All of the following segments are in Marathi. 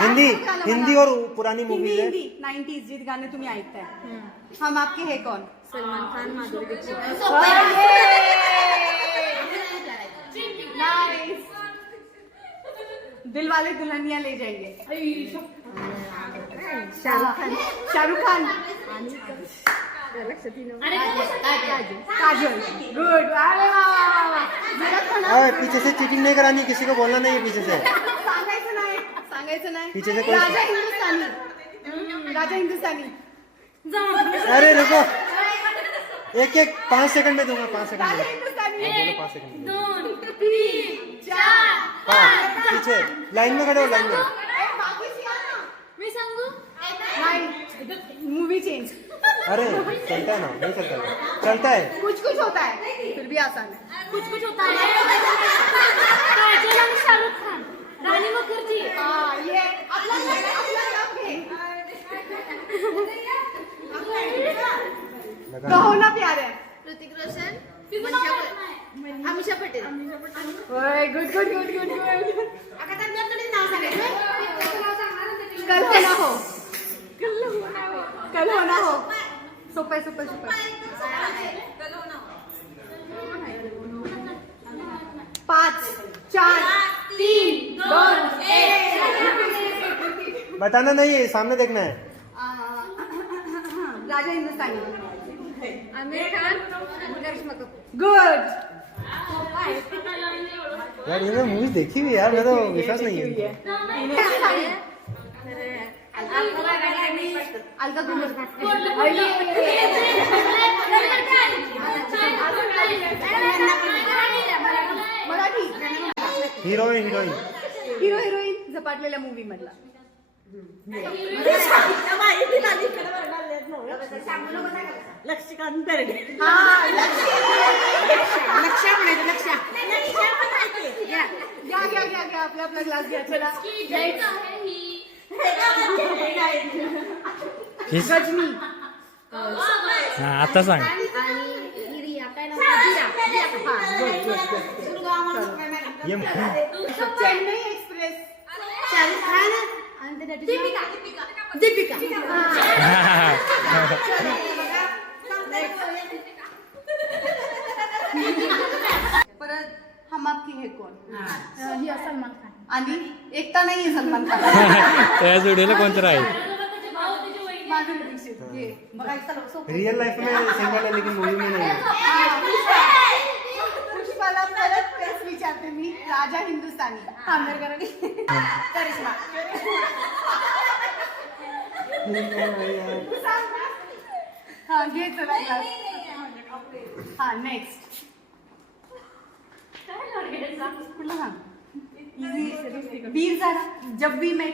हिंदी हिंदी और पुरानी मूवीज है. हिंदी 90s जी गाने तुम्ही ऐकताय. हम आपके है कौन? सलमान खान, माधुरी दीक्षित. नाइस. दिलवाले दुल्हनिया ले जाएंगे. शाहरुख खान. शाहरुख खान. काजल. गुड. अरे वा वा वा. अरे पीछे से चीटिंग नहीं करानी, किसी को बोलना नहीं है पीछे से. सांगायचं नाही. पीछे से कोई. राजा हिंदुस्तानी. राजा हिंदुस्तानी. अरे रुको, एक 5 सेकंड में दूंगा. 5 सेकंड राजा में हिंदुस्तानी. बोलो. 5 सेकंड में. 2, 3, 4. पीछे लाइन में खड़े हो, लाइन में. मी सांगू? नाही. Movie change. अरे चलता है ना, नहीं चलता है, चलता है. कुछ कुछ होता है फिर भी आसान है. कुछ कुछ होता है. काजल आणि शाहरुख खान. राणी मुखर्जी. हाँ, ये अपना नाम घे. कहो ना प्यारे. ऋतिक रोशन. अमिषा पटेल. ओए good good good good good. कल हो ना हो. कल हो ना हो. सोपे सोपे सोपे. 5 4 3 2 1. बताना नहीं है, सामने देखना है. राजा हिंदुस्तानी. आमिर खान. करिश्मा कपूर. गुड. यार ये मूवीज देखी हुई यार, मैं तो विश्वास नहीं है. Alka Kumar. Marathi. Heroine heroine hero heroine झपाटलेल्या मूवी मधला. लक्ष्मीकांत बेर्डे. लक्षा म्हणायचं. लक्षा. घ्या घ्या घ्या घ्या. आपला आपला ग्लास घ्या. चला. गजनी. आता सांग. आणि रिया काय नाव? ये चेन्नई एक्सप्रेस. शाहरुख खान आणि ते नटी दीपिका. परत हम आपके है कौन. ही सलमान खान. आणि एकटा नाहीये सलमान खान. त्या जोडीला कोणतं आहे? माधुरी दीक्षित. ये रियल लाइफ में सिंगल है लेकिन मूवी में नहीं है. पुष्पाला परत तेच विचारते मी. राजा हिंदुस्तानी. आमिर खान. करिश्मा. हा घे चला ग्लास. हा नेक्स्ट. कुठला सांग. इझी. वीर झाला. जब भी मैं.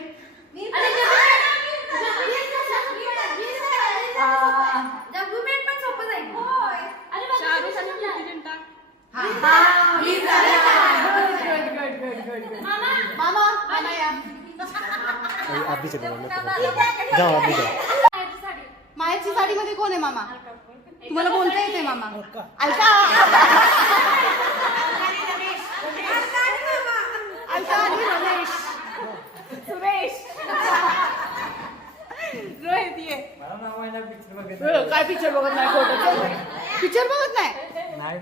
डॉक्युमेंट पण सोपं जाईल. वीर झाला. गुड. मामा मामा या. आप भी चलो, जाओ आप भी जाओ. मायाची साडी मध्ये कोण आहे मामा? तुम्हाला बोलता येते मामा? अलका. अलका आणि रमेश. सुरेश. रोहित ये. काय पिक्चर बघत नाही. फोटो पिक्चर बघत नाही. नाही